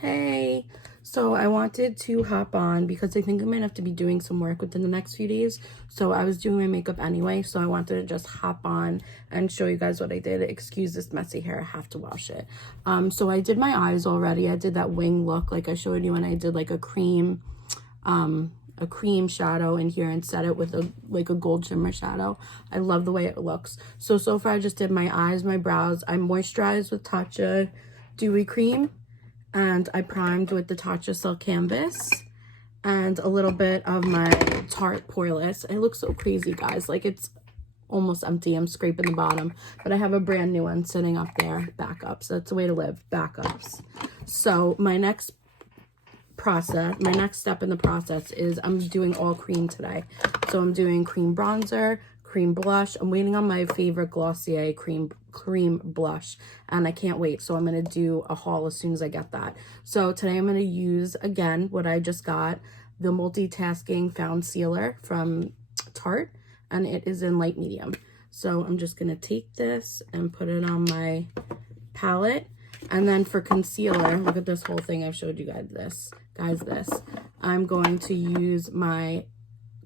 Hey, so I wanted to hop on because I think I might have to be doing some work within the next few days. So I was doing my makeup anyway, so I wanted to just hop on and show you guys what I did. Excuse this messy hair, I have to wash it. So I did my eyes already. I did that wing look like I showed you, and I did like a cream shadow in here and set it with a gold shimmer shadow. I love the way it looks. So far I just did my eyes, my brows. I moisturized with Tatcha Dewy Cream, and I primed with the Tatcha Silk Canvas and a little bit of my Tarte Poreless. It looks so crazy, guys. Like, it's almost empty. I'm scraping the bottom, but I have a brand new one sitting up there. Backups. That's the way to live. Backups. So my next step in the process is I'm doing all cream today. So I'm doing cream bronzer, cream blush. I'm waiting on my favorite Glossier cream blush, and I can't wait. So I'm going to do a haul as soon as I get that. So today I'm going to use, again, what I just got, the Multitasking Found Sealer from Tarte, and it is in light medium. So I'm just going to take this and put it on my palette. And then for concealer, look at this whole thing. I've showed you guys this. I'm going to use my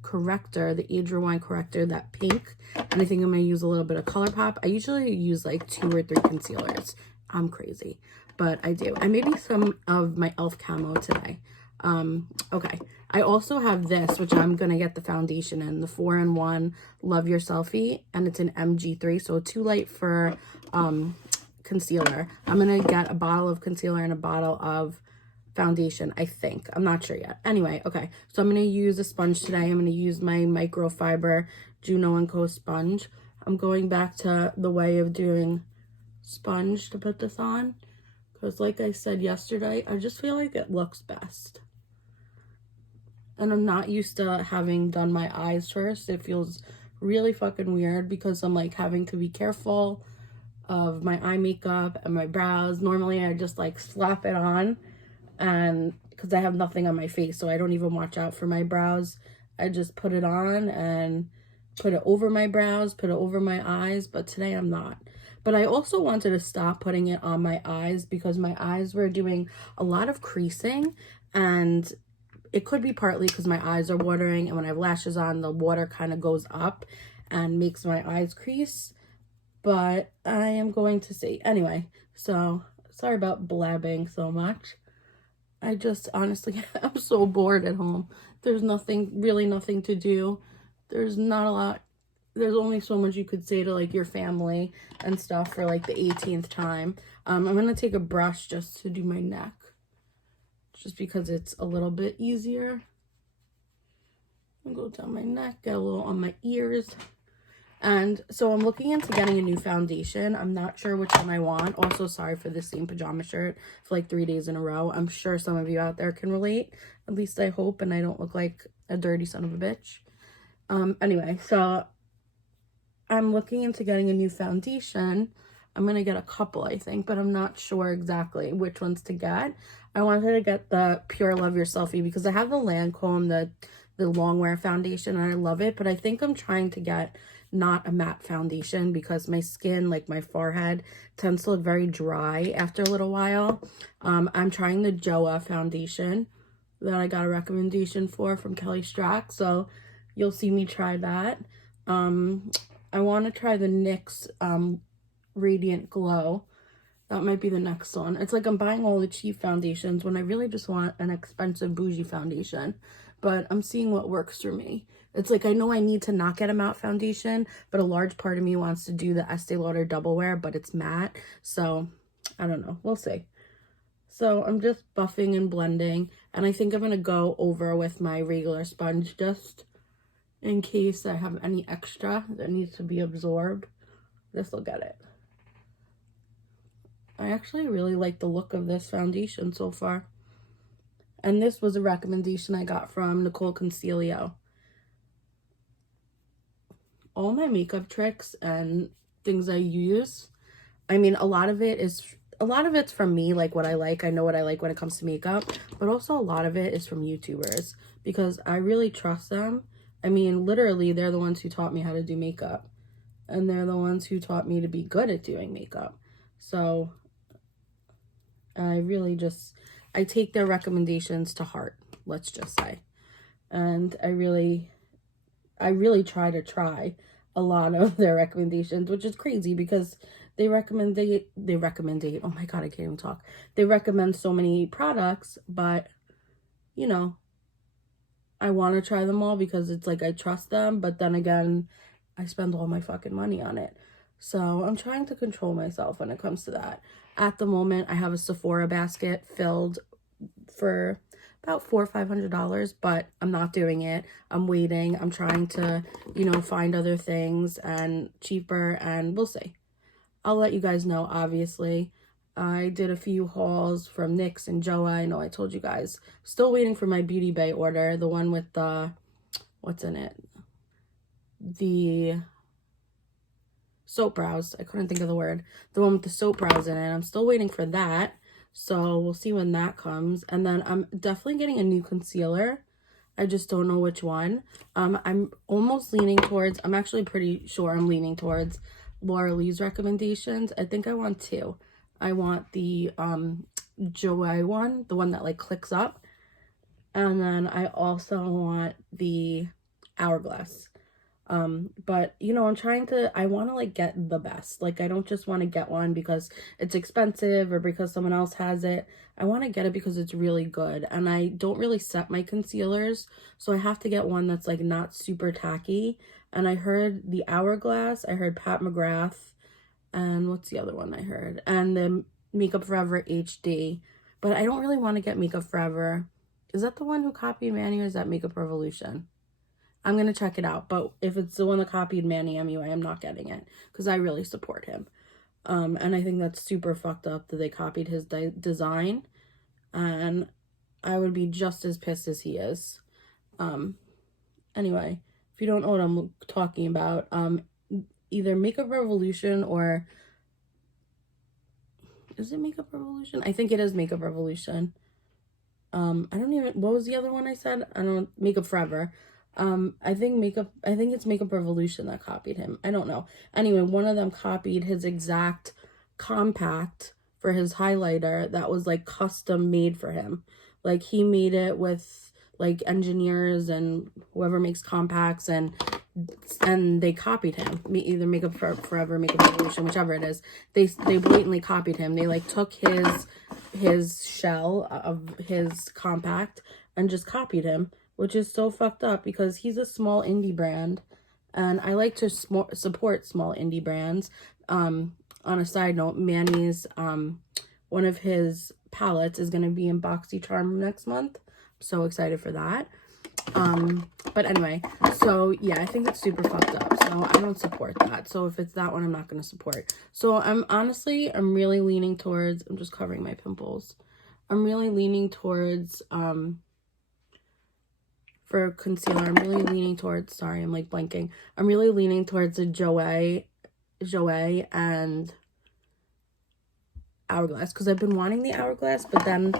corrector, the Age Rewind corrector, that pink. And I think I'm going to use a little bit of ColourPop. I usually use like 2 or 3 concealers. I'm crazy, but I do. And maybe some of my e.l.f. Camo today. Okay. I also have this, which I'm going to get the foundation in, the 4-in-1 Love Your Selfie, and it's an MG3, so too light for concealer. I'm going to get a bottle of concealer and a bottle of foundation, I think. I'm not sure yet. Anyway, okay. So I'm going to use a sponge today. I'm going to use my microfiber Juno & Co. sponge. I'm going back to the way of doing sponge to put this on, because like I said yesterday, I just feel like it looks best. And I'm not used to having done my eyes first. It feels really fucking weird because I'm like having to be careful of my eye makeup and my brows. Normally I just like slap it on, and because I have nothing on my face, so I don't even watch out for my brows. I just put it on and put it over my brows, put it over my eyes, but today I'm not. But I also wanted to stop putting it on my eyes because my eyes were doing a lot of creasing, and it could be partly because my eyes are watering, and when I have lashes on, the water kind of goes up and makes my eyes crease. But I am going to see. Anyway, so sorry about blabbing so much. I just honestly, I'm so bored at home. There's really nothing to do. There's not a lot. There's only so much you could say to like your family and stuff for like the 18th time. I'm going to take a brush just to do my neck, just because it's a little bit easier. I'll go down my neck, get a little on my ears. And so I'm looking into getting a new foundation. I'm not sure which one I want. Also, sorry for the same pajama shirt for like 3 days in a row. I'm sure some of you out there can relate. At least I hope, and I don't look like a dirty son of a bitch. Anyway, so I'm looking into getting a new foundation. I'm going to get a couple, I think, but I'm not sure exactly which ones to get. I wanted to get the Pure Love Your Selfie because I have the Lancome, the long wear foundation, and I love it, but I think I'm trying to get not a matte foundation because my skin, like my forehead, tends to look very dry after a little while. I'm trying the JOA foundation that I got a recommendation from Kelly Strack, so you'll see me try that. I want to try the NYX Radiant Glow. That might be the next one. It's like I'm buying all the cheap foundations when I really just want an expensive bougie foundation. But I'm seeing what works for me. It's like I know I need to not get a matte foundation, but a large part of me wants to do the Estee Lauder Double Wear, but it's matte. So, I don't know. We'll see. So, I'm just buffing and blending. And I think I'm going to go over with my regular sponge just in case I have any extra that needs to be absorbed. This will get it. I actually really like the look of this foundation so far. And this was a recommendation I got from Nicole Concealio. All my makeup tricks and things I use, I mean, a lot of it's from me, like what I like. I know what I like when it comes to makeup, but also a lot of it is from YouTubers because I really trust them. I mean, literally, they're the ones who taught me how to do makeup, and they're the ones who taught me to be good at doing makeup. So I really just I take their recommendations to heart, let's just say. And I really try a lot of their recommendations, which is crazy because they recommend, oh my God, I can't even talk. They recommend so many products, but you know, I want to try them all because it's like, I trust them, but then again, I spend all my fucking money on it. So I'm trying to control myself when it comes to that. At the moment, I have a Sephora basket filled for about $400 or $500, but I'm not doing it. I'm waiting. I'm trying to, you know, find other things and cheaper, and we'll see. I'll let you guys know, obviously. I did a few hauls from NYX and Joa. I know I told you guys. Still waiting for my Beauty Bay order. The one with the, what's in it? The soap brows. I couldn't think of the word. The one with the soap brows in it. I'm still waiting for that. So we'll see when that comes. And then I'm definitely getting a new concealer. I just don't know which one. I'm almost leaning towards, I'm actually pretty sure I'm leaning towards Laura Lee's recommendations. I think I want two. I want the Joy one, the one that like clicks up. And then I also want the Hourglass. But you know, I want to like get the best. Like, I don't just want to get one because it's expensive or because someone else has it. I want to get it because it's really good. And I don't really set my concealers, so I have to get one that's like not super tacky. And I heard the Hourglass, I heard Pat McGrath, and what's the other one I heard? And the Makeup Forever HD. But I don't really want to get Makeup Forever. Is that the one who copied Manny, or is that Makeup Revolution? I'm going to check it out. But if it's the one that copied Manny MUA, I'm not getting it because I really support him. And I think that's super fucked up that they copied his design. And I would be just as pissed as he is. Anyway, if you don't know what I'm talking about, either Makeup Revolution or... Is it Makeup Revolution? I think it is Makeup Revolution. I don't even... What was the other one I said? I don't know. Makeup Forever. I think it's Makeup Revolution that copied him. I don't know. Anyway, one of them copied his exact compact for his highlighter that was like custom made for him. Like, he made it with like engineers and whoever makes compacts, and they copied him. Either Makeup Forever, Makeup Revolution, whichever it is. They blatantly copied him. They like took his shell of his compact and just copied him, which is so fucked up because he's a small indie brand, and I like to support small indie brands. On a side note, Manny's, one of his palettes is going to be in BoxyCharm next month. I'm so excited for that. But anyway, so yeah, I think it's super fucked up. So I don't support that. So if it's that one, I'm not going to support. So I'm really leaning towards, I'm just covering my pimples. I'm really leaning towards, for concealer, I'm really leaning towards, sorry, I'm like blanking. I'm really leaning towards the Joey and Hourglass, because I've been wanting the Hourglass, but then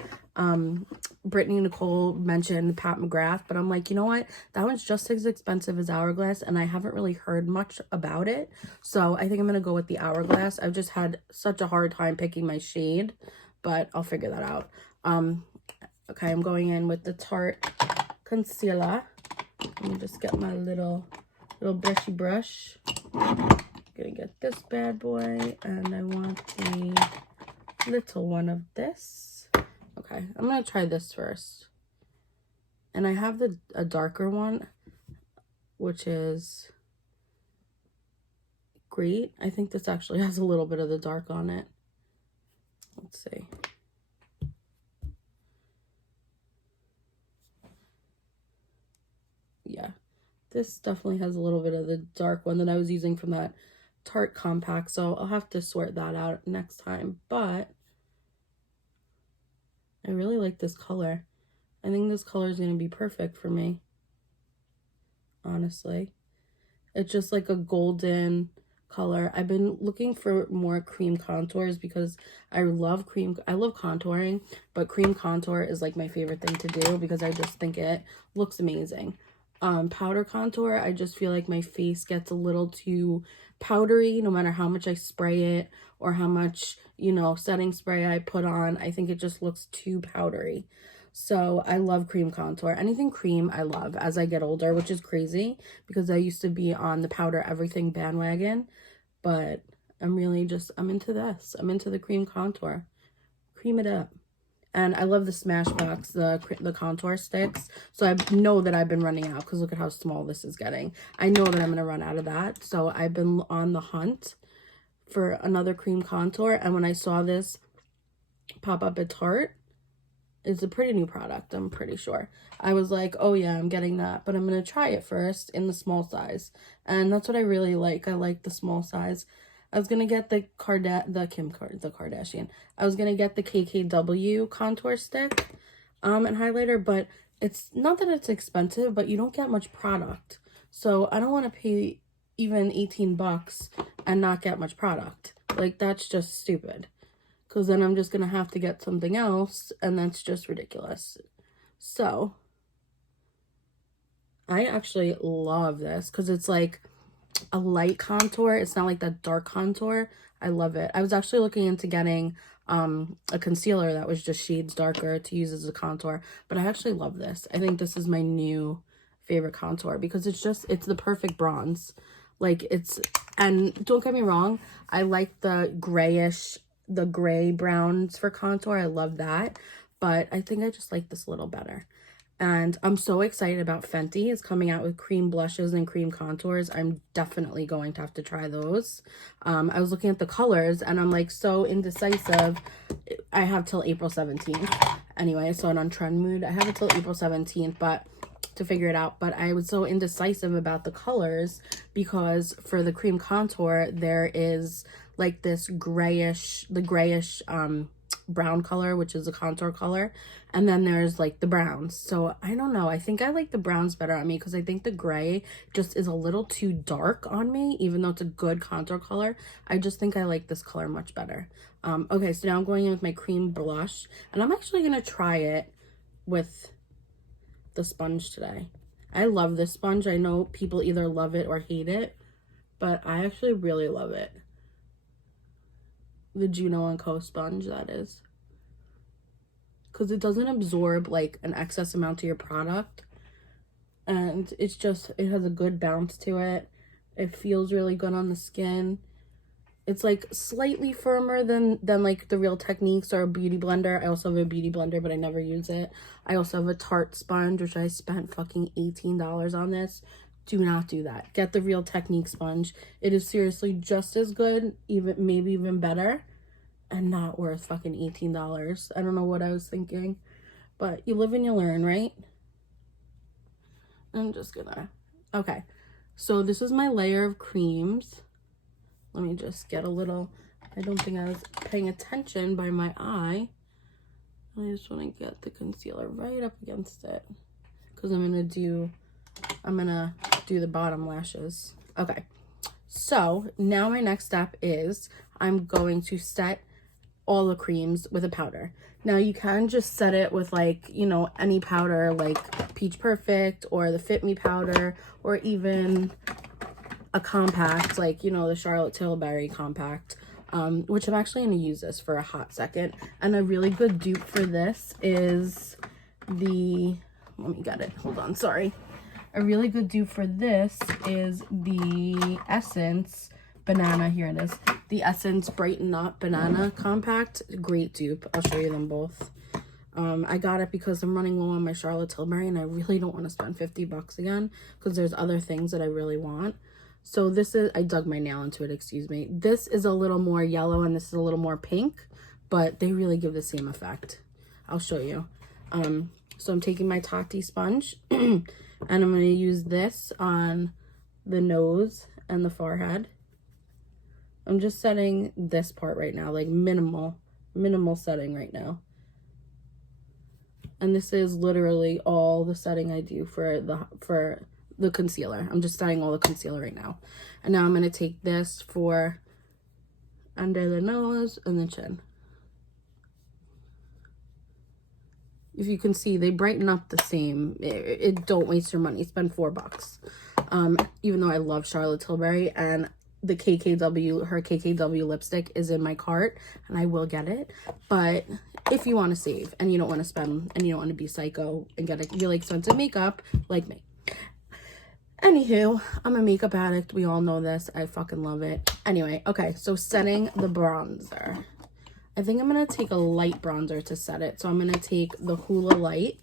Brittany Nicole mentioned Pat McGrath, but I'm like, you know what? That one's just as expensive as Hourglass, and I haven't really heard much about it. So I think I'm going to go with the Hourglass. I've just had such a hard time picking my shade, but I'll figure that out. Okay, I'm going in with the Tarte concealer. Let me just get my little brushy brush. Gonna get this bad boy, and I want the little one of this. Okay, I'm gonna try this first. And I have a darker one, which is great. I think this actually has a little bit of the dark on it. Let's see. Yeah, this definitely has a little bit of the dark one that I was using from that Tarte compact, so I'll have to sort that out next time. But I really like this color. I think this color is going to be perfect for me, honestly. It's just like a golden color. I've been looking for more cream contours because I love contouring, but cream contour is like my favorite thing to do because I just think it looks amazing. Powder contour, I just feel like my face gets a little too powdery no matter how much I spray it or how much, you know, setting spray I put on. I think it just looks too powdery. So I love cream contour. Anything cream I love as I get older, which is crazy because I used to be on the powder everything bandwagon, but I'm into this. I'm into the cream contour. Cream it up. And I love the Smashbox, the contour sticks. So I know that I've been running out because look at how small this is getting. I know that I'm going to run out of that. So I've been on the hunt for another cream contour. And when I saw this pop up at Tarte, it's a pretty new product, I'm pretty sure. I was like, oh yeah, I'm getting that. But I'm going to try it first in the small size. And that's what I really like. I like the small size. I was gonna get the Kardashian. I was gonna get the KKW contour stick and highlighter, but it's not that it's expensive, but you don't get much product. So I don't want to pay even 18 bucks and not get much product. Like, that's just stupid. Because then I'm just gonna have to get something else, and that's just ridiculous. So I actually love this because it's like a light contour. It's not like that dark contour. I love it. I was actually looking into getting a concealer that was just shades darker to use as a contour, but I actually love this. I think this is my new favorite contour because it's the perfect bronze. Like, and don't get me wrong, I like the gray browns for contour. I love that, but I think I just like this a little better. And I'm so excited about Fenty. It's coming out with cream blushes and cream contours. I'm definitely going to have to try those. I was looking at the colors and I'm like so indecisive. I have till April 17th. Anyway, so on Trend Mood, I have it till April 17th, but to figure it out. But I was so indecisive about the colors because for the cream contour, there is like this grayish brown color, which is a contour color, and then there's like the browns. So I don't know, I think I like the browns better on me because I think the gray just is a little too dark on me, even though it's a good contour color. I just think I like this color much better. Okay, so now I'm going in with my cream blush, and I'm actually gonna try it with the sponge today. I love this sponge. I know people either love it or hate it, but I actually really love it. The Juno & Co sponge, that is, because it doesn't absorb like an excess amount of your product, and it has a good bounce to it. It feels really good on the skin. It's like slightly firmer than like the Real Techniques or a Beauty Blender. I also have a Beauty Blender, but I never use it. I also have a Tarte sponge, which I spent fucking $18 on this. Do not do that. Get the Real Technique sponge. It is seriously just as good, maybe even better, and not worth fucking $18. I don't know what I was thinking, but you live and you learn, right? I'm just gonna, okay. So this is my layer of creams. Let me just get a little, I don't think I was paying attention by my eye. I just want to get the concealer right up against it because I'm gonna do the bottom lashes. Okay, so now my next step is I'm going to set all the creams with a powder. Now you can just set it with like, you know, any powder like Peach Perfect or the Fit Me powder, or even a compact like, you know, the Charlotte Tilbury compact, which I'm actually going to use this for a hot second. And a really good dupe for this is let me get it, hold on, sorry. A really good dupe for this is the Essence Banana, here it is, the Essence Brighten Up Banana Compact. Great dupe. I'll show you them both. I got it because I'm running low on my Charlotte Tilbury and I really don't want to spend 50 bucks again because there's other things that I really want. So this is, I dug my nail into it, excuse me. This is a little more yellow and this is a little more pink, but they really give the same effect. I'll show you. So I'm taking my Tati sponge and I'm going to use this on the nose and the forehead. I'm just setting this part right now, like minimal setting right now. And this is literally all the setting I do for the concealer. I'm just setting all the concealer right now. And now I'm going to take this for under the nose and the chin. If you can see, they brighten up the same. Don't waste your money. Spend $4. Even though I love Charlotte Tilbury, and the KKW, her KKW lipstick is in my cart and I will get it. But if you want to save and you don't want to spend and you don't want to be psycho and get a really expensive makeup like me. Anywho, I'm a makeup addict. We all know this. I fucking love it. Anyway, okay, so setting the bronzer. I think I'm going to take a light bronzer to set it. So I'm going to take the Hoola Light,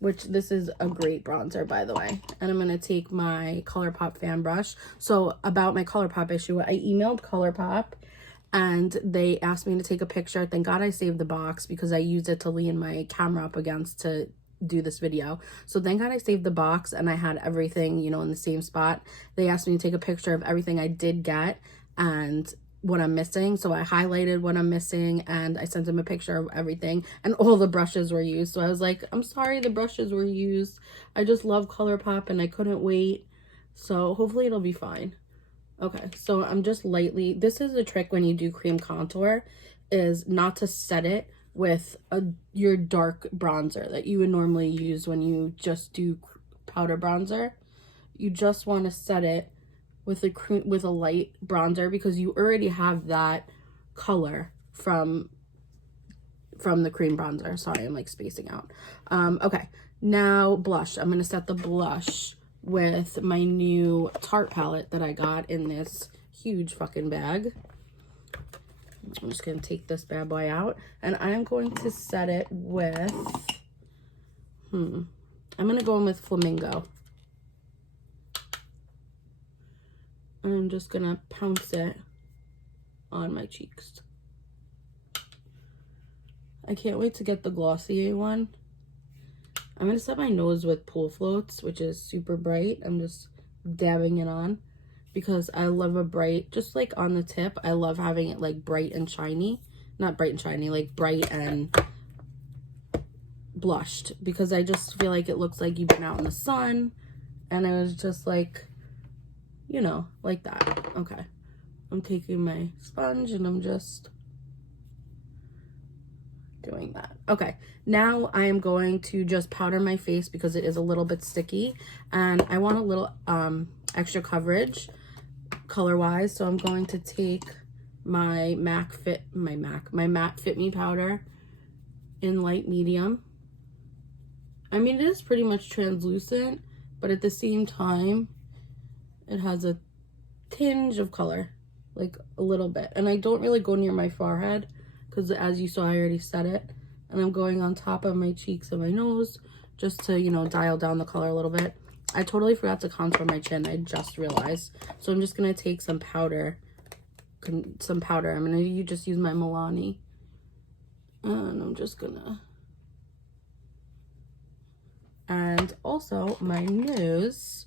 which this is a great bronzer, by the way. And I'm going to take my ColourPop fan brush. So about my ColourPop issue, I emailed ColourPop and they asked me to take a picture. Thank God I saved the box because I used it to lean my camera up against to do this video. So thank God I saved the box and I had everything, you know, in the same spot. They asked me to take a picture of everything I did get and what I'm missing. So I highlighted what I'm missing and I sent them a picture of everything and all the brushes were used. So I was like, I'm sorry the brushes were used. I just love ColourPop and I couldn't wait. So hopefully it'll be fine. Okay, so I'm just lightly, this is a trick when you do cream contour, is not to set it with your dark bronzer that you would normally use when you just do powder bronzer. You just want to set it with a light bronzer because you already have that color from the cream bronzer. Sorry, I'm like spacing out. Okay, now blush. I'm going to set the blush with my new Tarte palette that I got in this huge fucking bag. I'm just going to take this bad boy out and I'm going to set it with, I'm going to go in with Flamingo. I'm just going to pounce it on my cheeks. I can't wait to get the Glossier one. I'm going to set my nose with Pool Floats, which is super bright. I'm just dabbing it on because I love a bright, just like on the tip, I love having it like bright and shiny. Not bright and shiny, like bright and blushed because I just feel like it looks like you've been out in the sun and it was just like, you know, like that. Okay, I'm taking my sponge and I'm just doing that. Okay, now I am going to just powder my face because it is a little bit sticky and I want a little extra coverage color wise, so I'm going to take my matte Fit Me powder in light medium. I mean, it is pretty much translucent, but at the same time it has a tinge of color, like a little bit. And I don't really go near my forehead because as you saw, I already set it. And I'm going on top of my cheeks and my nose just to, you know, dial down the color a little bit. I totally forgot to contour my chin. I just realized. So I'm just going to take some powder. I'm going to just use my Milani. And I'm just going to... And also my nose.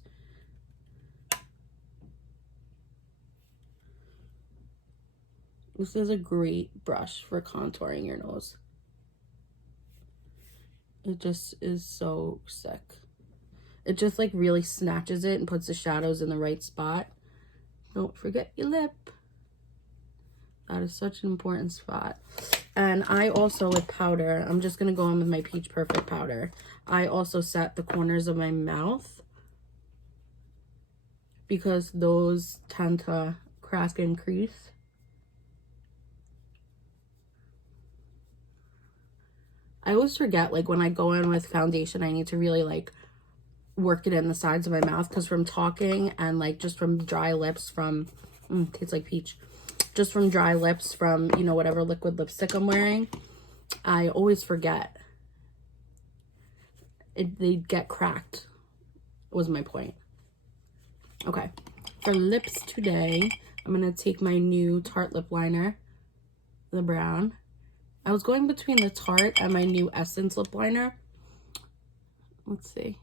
This is a great brush for contouring your nose. It just is so sick. It just like really snatches it and puts the shadows in the right spot. Don't forget your lip. That is such an important spot. And I also, with powder, I'm just going to go in with my Peach Perfect powder. I also set the corners of my mouth because those tend to crack and crease. I always forget, like, when I go in with foundation, I need to really, like, work it in the sides of my mouth because from talking and, like, just from dry lips from, tastes like peach. Just from dry lips from, you know, whatever liquid lipstick I'm wearing, I always forget. They get cracked, was my point. Okay, for lips today, I'm going to take my new Tarte lip liner, the brown. I was going between the Tarte and my new Essence lip liner. Let's see.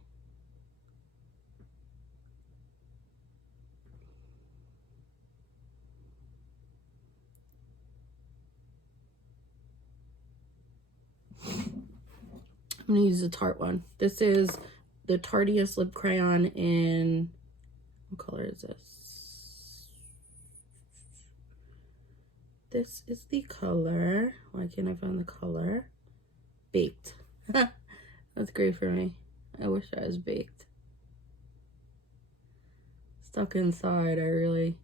I'm going to use the Tarte one. This is the Tarteist lip crayon in, what color is this? This is the color. Why can't I find the color? Baked. That's great for me. I wish I was baked. Stuck inside, I really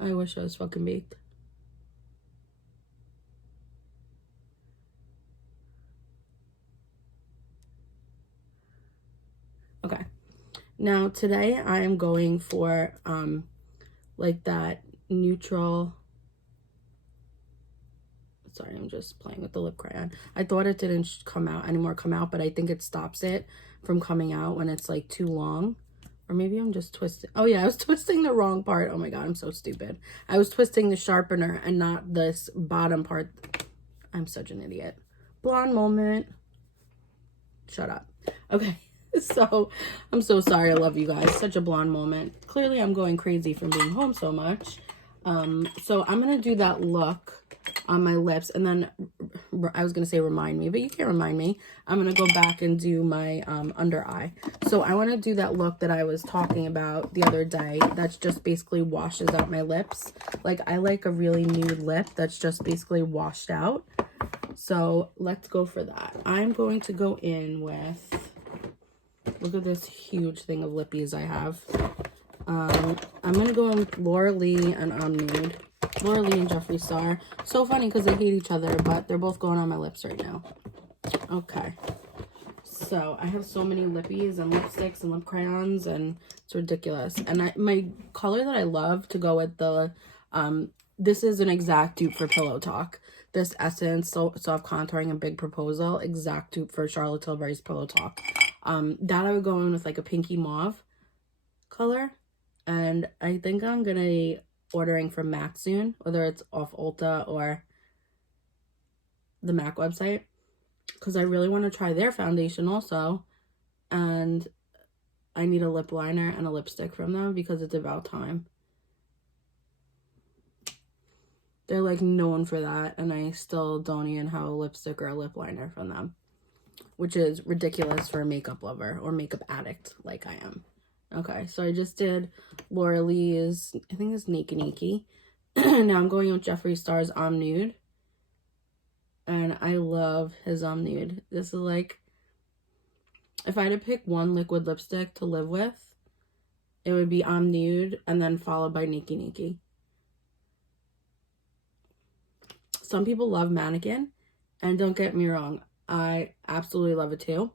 I wish I was fucking baked. Okay. Now today I am going for like that neutral. Sorry, I'm just playing with the lip crayon. I thought it didn't come out, but I think it stops it from coming out when it's like too long. Or maybe I'm just twisting. Oh yeah, I was twisting the wrong part. Oh my god, I'm so stupid. I was twisting the sharpener and not this bottom part. I'm such an idiot. Blonde moment. Shut up. Okay. So I'm so sorry. I love you guys. Such a blonde moment. Clearly I'm going crazy from being home so much. So I'm gonna do that look on my lips, and then I was gonna say remind me, but you can't remind me. I'm gonna go back and do my under eye. So I want to do that look that I was talking about the other day, that's just basically washes out my lips. Like, I like a really nude lip that's just basically washed out. So let's go for that. I'm going to go in with, look at this huge thing of lippies I have. I'm gonna go in with Laura Lee and Nude. Laura Lee and Jeffree Star. So funny because they hate each other, but they're both going on my lips right now. Okay. So I have so many lippies and lipsticks and lip crayons, and it's ridiculous. And my color that I love to go with the, this is an exact dupe for Pillow Talk. This Essence Soft Contouring and Big Proposal, exact dupe for Charlotte Tilbury's Pillow Talk. That I would go in with like a pinky mauve color. And I think I'm gonna be ordering from MAC soon, whether it's off Ulta or the MAC website, because I really want to try their foundation also. And I need a lip liner and a lipstick from them because it's about time. They're like known for that, and I still don't even have a lipstick or a lip liner from them, which is ridiculous for a makeup lover or makeup addict like I am. Okay, so I just did Laura Lee's, I think it's Naked Nakey. Now I'm going with Jeffree Star's Nude. And I love his Nude. This is like, if I had to pick one liquid lipstick to live with, it would be Nude and then followed by Naked Nakey. Some people love Mannequin, and don't get me wrong, I absolutely love it too.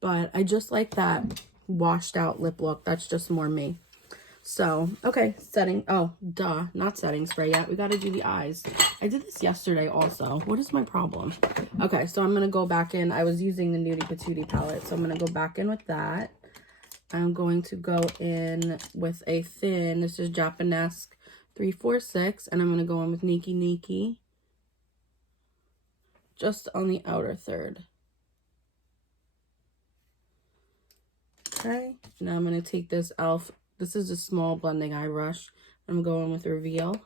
But I just like that washed out lip look. That's just more me. So, okay, setting. Oh, duh, not setting spray yet. We got to do the eyes. I did this yesterday also. What is my problem? Okay, so I'm going to go back in. I was using the Nudie Patootie palette, so I'm going to go back in with that. I'm going to go in with a thin, this is Japanesque 346, and I'm going to go in with Naked Nakey just on the outer third. Okay, now I'm going to take this e.l.f. This is a small blending eye brush. I'm going with Reveal.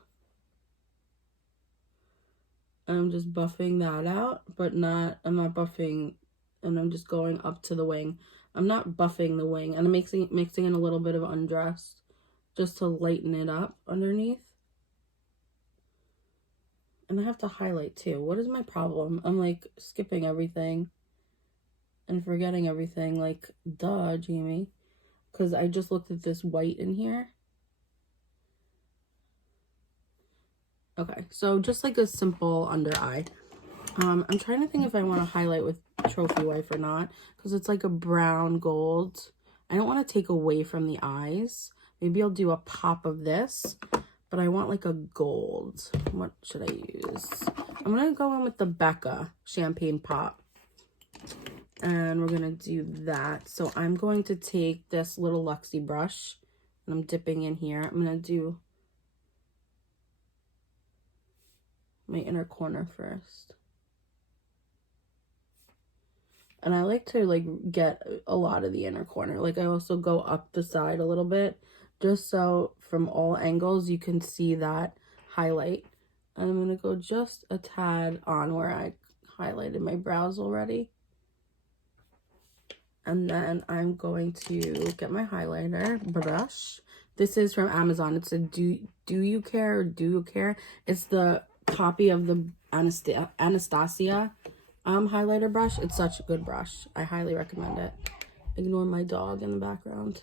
I'm just buffing that out, but I'm not buffing, and I'm just going up to the wing. I'm not buffing the wing, and I'm mixing in a little bit of Undressed just to lighten it up underneath. And I have to highlight too. What is my problem? I'm like skipping everything and forgetting everything. Like, duh, Jamie. Because I just looked at this white in here. Okay, so just like a simple under eye. I'm trying to think if I want to highlight with Trophy Wife or not, because it's like a brown gold. I don't want to take away from the eyes. Maybe I'll do a pop of this, but I want like a gold. What should I use? I'm going to go in with the Becca Champagne Pop. And we're going to do that. So I'm going to take this little Luxie brush, and I'm dipping in here. I'm going to do my inner corner first. And I like to like get a lot of the inner corner. Like, I also go up the side a little bit, just so from all angles you can see that highlight. And I'm going to go just a tad on where I highlighted my brows already. And then I'm going to get my highlighter brush. This is from Amazon. It's a Do You Care or Do You Care? It's the copy of the Anastasia highlighter brush. It's such a good brush. I highly recommend it. Ignore my dog in the background.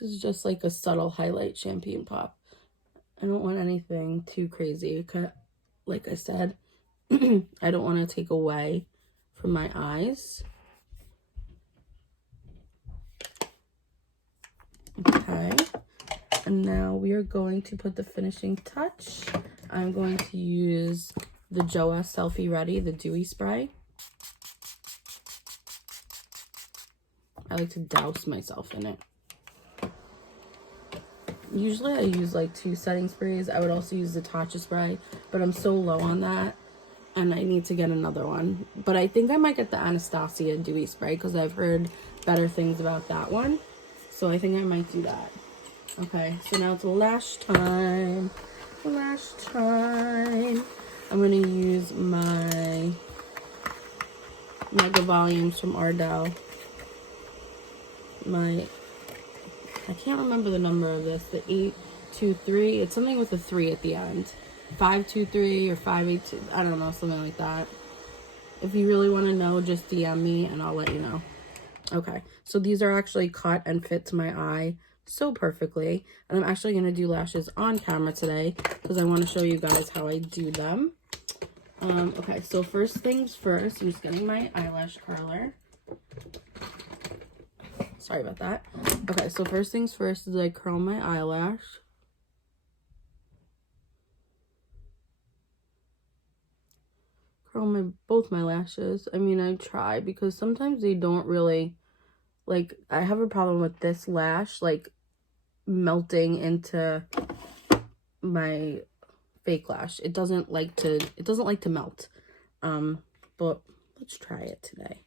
This is just like a subtle highlight champagne pop. I don't want anything too crazy. Like I said, I don't want to take away from my eyes. Okay. And now we are going to put the finishing touch. I'm going to use the Joa Selfie Ready, the Dewy Spray. I like to douse myself in it. Usually I use like 2 setting sprays. I would also use the Tatcha spray, but I'm so low on that and I need to get another one. But I think I might get the Anastasia Dewy Spray because I've heard better things about that one. So I think I might do that. Okay, so now it's lash time. Lash time. I'm going to use my Mega Volumes from Ardell. I can't remember the number of this, the 823. It's something with a 3 at the end. 523 or 582. I don't know, something like that. If you really want to know, just DM me and I'll let you know. Okay, so these are actually cut and fit to my eye so perfectly. And I'm actually going to do lashes on camera today because I want to show you guys how I do them. Okay, so first things first, I'm just getting my eyelash curler. Sorry about that. Okay, so first things first is I curl my eyelash. Curl both my lashes. I mean, I try because sometimes they don't really, like, I have a problem with this lash, like, melting into my fake lash. It doesn't like to melt. But let's try it today.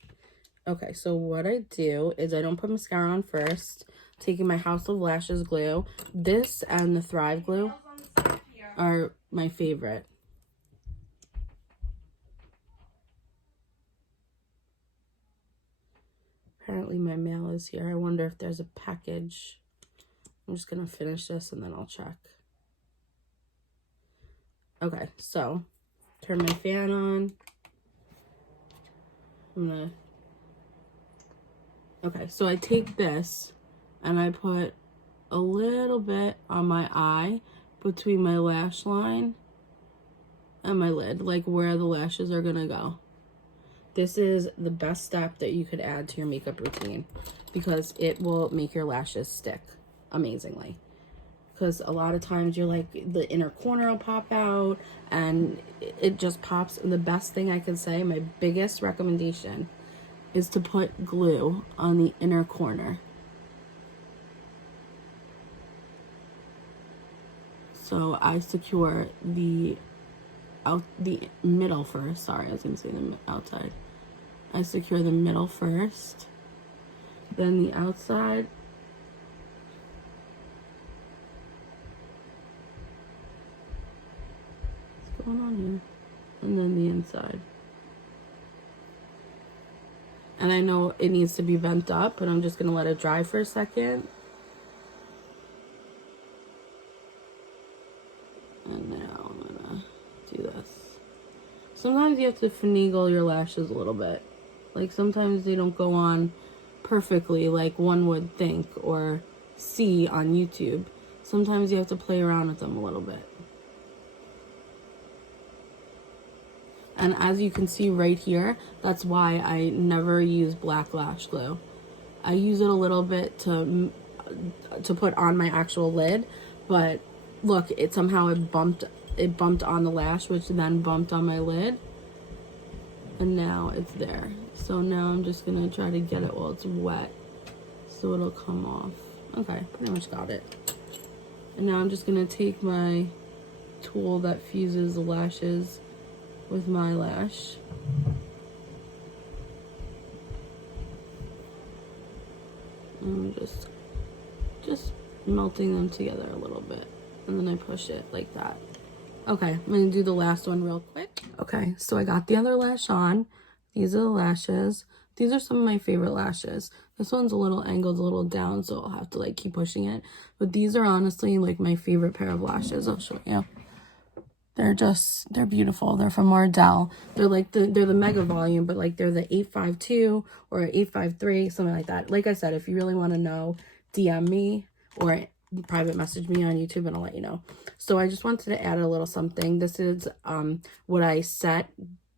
Okay, so what I do is I don't put mascara on first. Taking my House of Lashes glue. This and the Thrive glue are my favorite. Apparently my mail is here. I wonder if there's a package. I'm just going to finish this and then I'll check. Okay, so turn my fan on. Okay, so I take this and I put a little bit on my eye between my lash line and my lid, like where the lashes are gonna go. This is the best step that you could add to your makeup routine because it will make your lashes stick amazingly. Because a lot of times you're like, the inner corner will pop out and it just pops. And the best thing I can say, my biggest recommendation, is to put glue on the inner corner. So I secure the middle first. Sorry, I was gonna say the outside. I secure the middle first, then the outside. What's going on here? And then the inside. And I know it needs to be bent up, but I'm just going to let it dry for a second. And now I'm going to do this. Sometimes you have to finagle your lashes a little bit. Like sometimes they don't go on perfectly like one would think or see on YouTube. Sometimes you have to play around with them a little bit. And as you can see right here, that's why I never use black lash glue. I use it a little bit to put on my actual lid, but look, it bumped on the lash, which then bumped on my lid. And now it's there. So now I'm just gonna try to get it while it's wet so it'll come off. Okay, pretty much got it. And now I'm just gonna take my tool that fuses the lashes with my lash. I'm just melting them together a little bit. And then I push it like that. Okay, I'm gonna do the last one real quick. Okay, so I got the other lash on. These are the lashes. These are some of my favorite lashes. This one's a little angled, a little down, so I'll have to like keep pushing it. But these are honestly like my favorite pair of lashes. I'll show you. They're beautiful. They're from Ardell. They're the Mega Volume, but like they're the 852 or 853, something like that. Like I said, if you really want to know, DM me. or private message me on YouTube and I'll let you know. So I just wanted to add a little something. This is what I set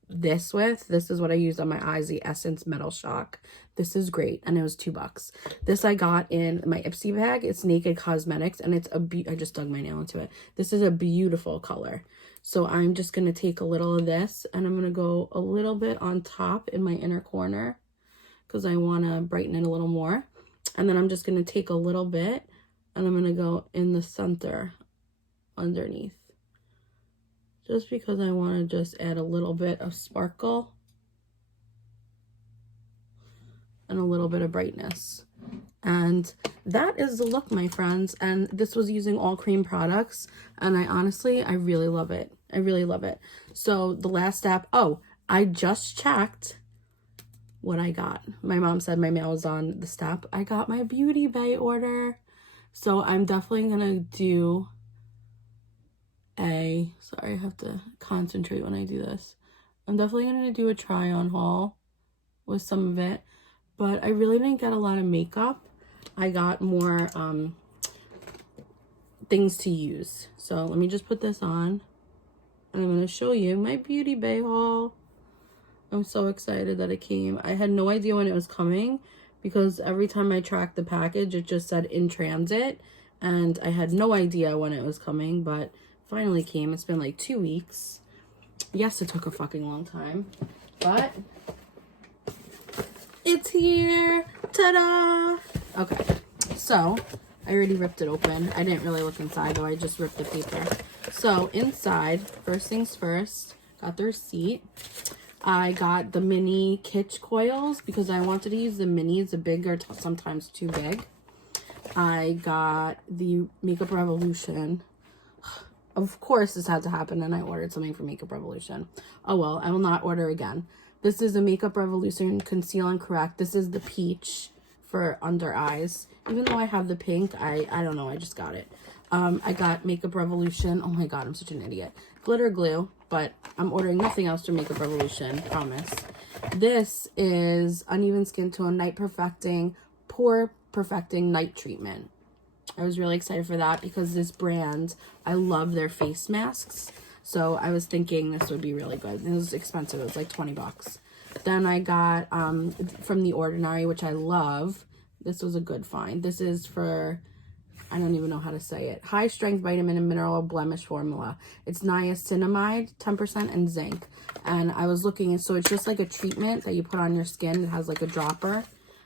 this with. This is what I used on my eyes, the Essence Metal Shock. This is great, and it was $2. This I got in my Ipsy bag. It's Naked Cosmetics, and it's I just dug my nail into it. This is a beautiful color. So I'm just going to take a little of this, and I'm going to go a little bit on top in my inner corner because I want to brighten it a little more. And then I'm just going to take a little bit, and I'm going to go in the center underneath. Just because I want to just add a little bit of sparkle and a little bit of brightness. And that is the look, my friends. And this was using all cream products. And I really love it. I really love it. So the last step, I just checked what I got. My mom said my mail was on the step. I got my Beauty Bay order. So I'm definitely going to do sorry, I have to concentrate when I do this. I'm definitely going to do a try on haul with some of it, but I really didn't get a lot of makeup. I got more things to use. So let me just put this on, and I'm going to show you my Beauty Bay haul. I'm so excited that it came. I had no idea when it was coming because every time I tracked the package, it just said in transit, and I had no idea when it was coming, but finally came. It's been like 2 weeks. Yes, it took a fucking long time, but it's here. Ta-da! Okay, so I already ripped it open. I didn't really look inside though. I just ripped the paper. So inside, first things first, got the receipt. I got the mini Kitsch coils because I wanted to use the minis. The big are sometimes too big. I got the Makeup Revolution. Of course this had to happen, and I ordered something from Makeup Revolution. Oh well, I will not order again. This is a Makeup Revolution Conceal and Correct. This is the peach for under eyes. Even though I have the pink, I don't know, I just got it. I got Makeup Revolution. Oh my god, I'm such an idiot. Glitter glue, but I'm ordering nothing else from Makeup Revolution, promise. This is Uneven Skin Tone Night Perfecting Pore Perfecting Night Treatment. I was really excited for that because this brand, I love their face masks. So I was thinking this would be really good. It was expensive. It was like $20. Then I got from The Ordinary, which I love. This was a good find. This is for, I don't even know how to say it. High strength vitamin and mineral blemish formula. It's niacinamide, 10%, and zinc. And I was looking, so it's just like a treatment that you put on your skin. It has like a dropper.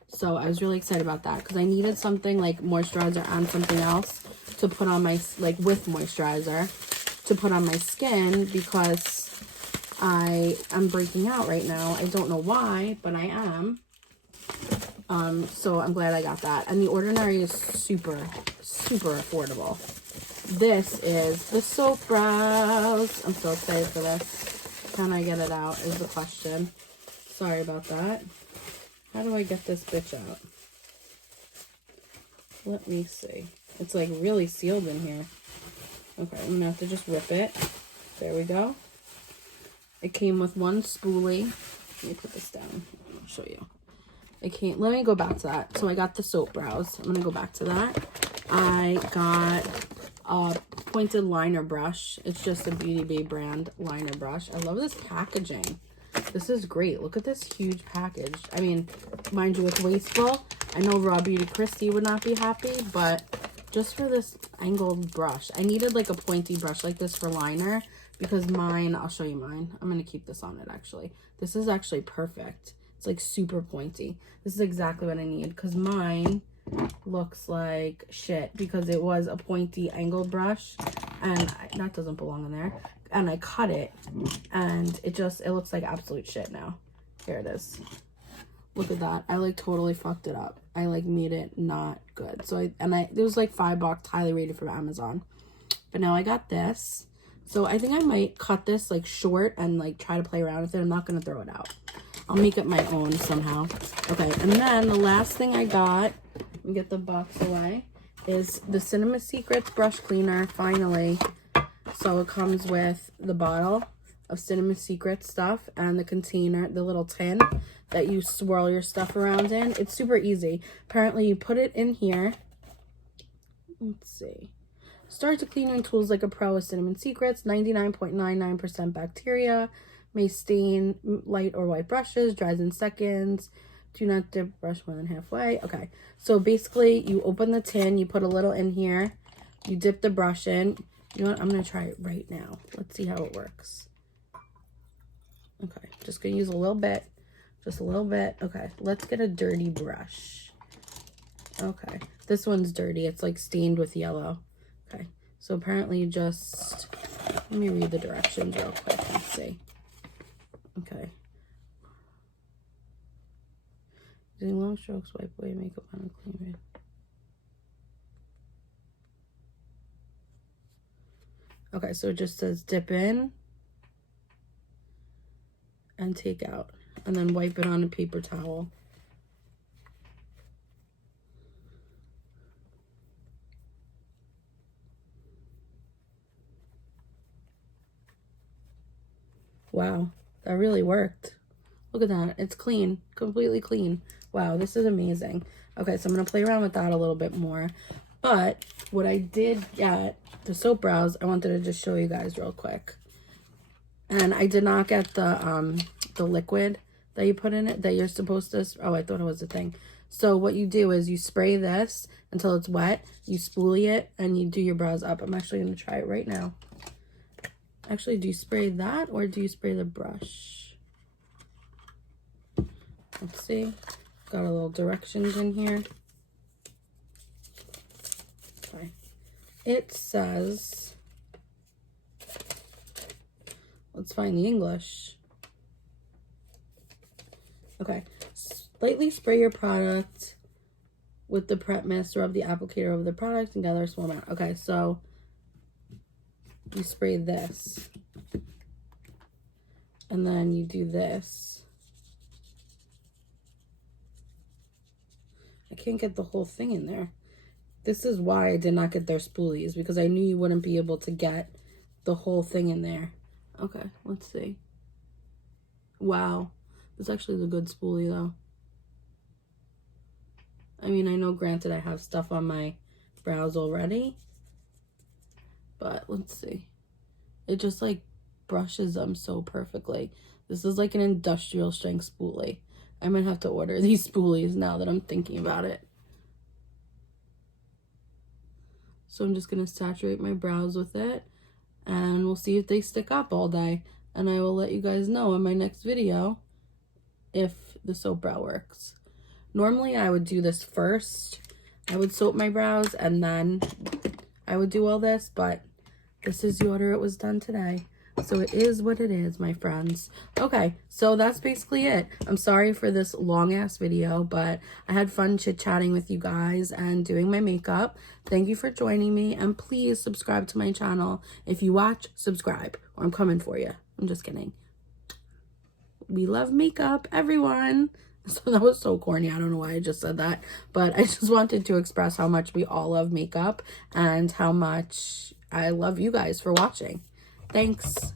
So I was really excited about that because I needed something like moisturizer and something else to put on my, like with moisturizer, to put on my skin because I am breaking out right now. I don't know why, but I am. So I'm glad I got that. And The Ordinary is super, super affordable. This is the Soap Brows. I'm so excited for this. Can I get it out is the question. Sorry about that. How do I get this bitch out? Let me see. It's like really sealed in here. Okay, I'm gonna have to just rip it. There we go. It came with one spoolie. Let me put this down. I'll show you. It came, let me go back to that. So I got the Soap Brows. I'm gonna go back to that. I got a pointed liner brush. It's just a Beauty Bay brand liner brush. I love this packaging. This is great. Look at this huge package. I mean, mind you, it's wasteful. I know Raw Beauty Christy would not be happy, but just for this angled brush, I needed like a pointy brush like this for liner because mine, I'll show you mine. I'm going to keep this on it actually. This is actually perfect. It's like super pointy. This is exactly what I need because mine looks like shit because it was a pointy angled brush and that doesn't belong in there. And I cut it and it looks like absolute shit now. Here it is. Look at that. I like totally fucked it up. I like made it not good. So it was like $5, highly rated from Amazon. But now I got this. So I think I might cut this like short and like try to play around with it. I'm not going to throw it out. I'll make it my own somehow. Okay, and then the last thing I got, let me get the box away, is the Cinema Secrets brush cleaner, finally. So it comes with the bottle of Cinema Secrets stuff and the container, the little tin that you swirl your stuff around in. It's super easy. Apparently you put it in here. Let's see. Start to clean your tools like a pro with Cinnamon Secrets. 99.99% bacteria. May stain light or white brushes. Dries in seconds. Do not dip brush more than halfway. Okay. So basically, you open the tin. You put a little in here. You dip the brush in. You know what? I'm going to try it right now. Let's see how it works. Okay. Just going to use a little bit. Just a little bit. Okay. Let's get a dirty brush. Okay. This one's dirty. It's like stained with yellow. Okay. So apparently just, let me read the directions real quick and see. Okay. Using long strokes, wipe away makeup on a clean red. Okay, so it just says dip in and take out, and then wipe it on a paper towel. Wow, that really worked. Look at that. It's clean, completely clean. Wow, this is amazing. Okay, so I'm going to play around with that a little bit more. But what I did get, the soap brows, I wanted to just show you guys real quick. And I did not get the liquid that you put in it that you're supposed to, oh, I thought it was a thing. So what you do is you spray this until it's wet, you spoolie it, and you do your brows up. I'm actually going to try it right now. Actually, do you spray that or do you spray the brush? Let's see. Got a little directions in here. Okay. It says, let's find the English. Okay. Lightly spray your product with the prep mist, rub the applicator over the product and gather a small amount. Okay, so you spray this. And then you do this. I can't get the whole thing in there. This is why I did not get their spoolies, because I knew you wouldn't be able to get the whole thing in there. Okay, let's see. Wow. This actually is a good spoolie, though. I mean, I know, granted, I have stuff on my brows already. But let's see. It just, like, brushes them so perfectly. This is like an industrial strength spoolie. I might have to order these spoolies now that I'm thinking about it. So I'm just going to saturate my brows with it. And we'll see if they stick up all day. And I will let you guys know in my next video if the soap brow works. Normally I would do this first. I would soap my brows and then I would do all this. But this is the order it was done today. So it is what it is, my friends. Okay, so that's basically it. I'm sorry for this long-ass video, but I had fun chit-chatting with you guys and doing my makeup. Thank you for joining me, and please subscribe to my channel. If you watch, subscribe, or I'm coming for you. I'm just kidding. We love makeup, everyone. So that was so corny. I don't know why I just said that, but I just wanted to express how much we all love makeup and how much I love you guys for watching. Thanks.